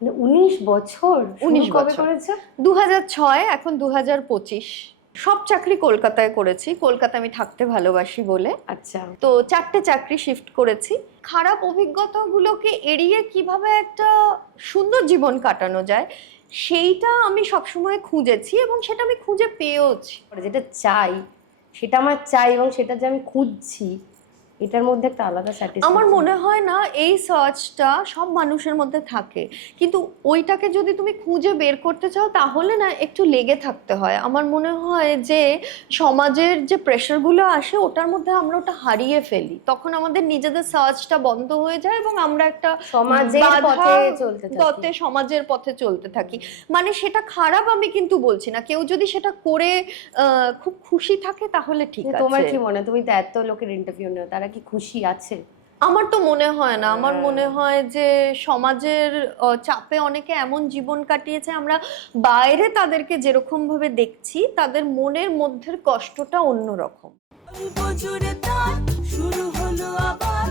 মানে 19 বছর? 19 কবে বছর করেছো? 2006, এখন 2025। সব চাকরি কলকাতায় করেছি, কলকাতা আমি থাকতে ভালোবাসি বলে। আচ্ছা। তো 4টে চাকরি শিফট করেছি। খারাপ অভিজ্ঞতাগুলোকে এড়িয়ে কিভাবে একটা সুন্দর জীবন কাটানো যায় সেইটা আমি সবসময় খুঁজেছি এবং সেটা আমি খুঁজে পেয়েওছি। যেটা চাই সেটা আমার চাই, এবং সেটা যে আমি খুঁজছি, এটার মধ্যে একটা আলাদা আমার স্যাটিসফ্যাকশন। মনে হয় না এই সার্চটা সব মানুষের মধ্যে থাকে, কিন্তু ওইটাকে যদি তুমি খুঁজে বের করতে চাও তাহলে না একটু লেগে থাকতে হয়। আমার মনে হয় যে সমাজের যে প্রেশারগুলো আসে ওটার মধ্যে আমরা ওটা হারিয়ে ফেলি, তখন আমাদের নিজেদের সার্চটা বন্ধ হয়ে যায় এবং আমরা একটা সমাজের পথে চলতে থাকি। গতে সমাজের পথে চলতে থাকি। মানে সেটা খারাপ আমি কিন্তু বলছি না, কেউ যদি সেটা করে খুব খুশি থাকে তাহলে ঠিক তোমার আছে। কি মনে হয়, তুমি তো এত লোকের ইন্টারভিউ নেও, তারা কি খুশি আছে? আমার তো মনে হয় না, আমার মনে হয় যে সমাজের চাপে অনেকে এমন জীবন কাটিয়েছে, আমরা বাইরে তাদেরকে যেরকম ভাবে দেখছি তাদের মনের মধ্যের কষ্টটা অন্যরকম। জুড়ে তার শুরু হলো আবার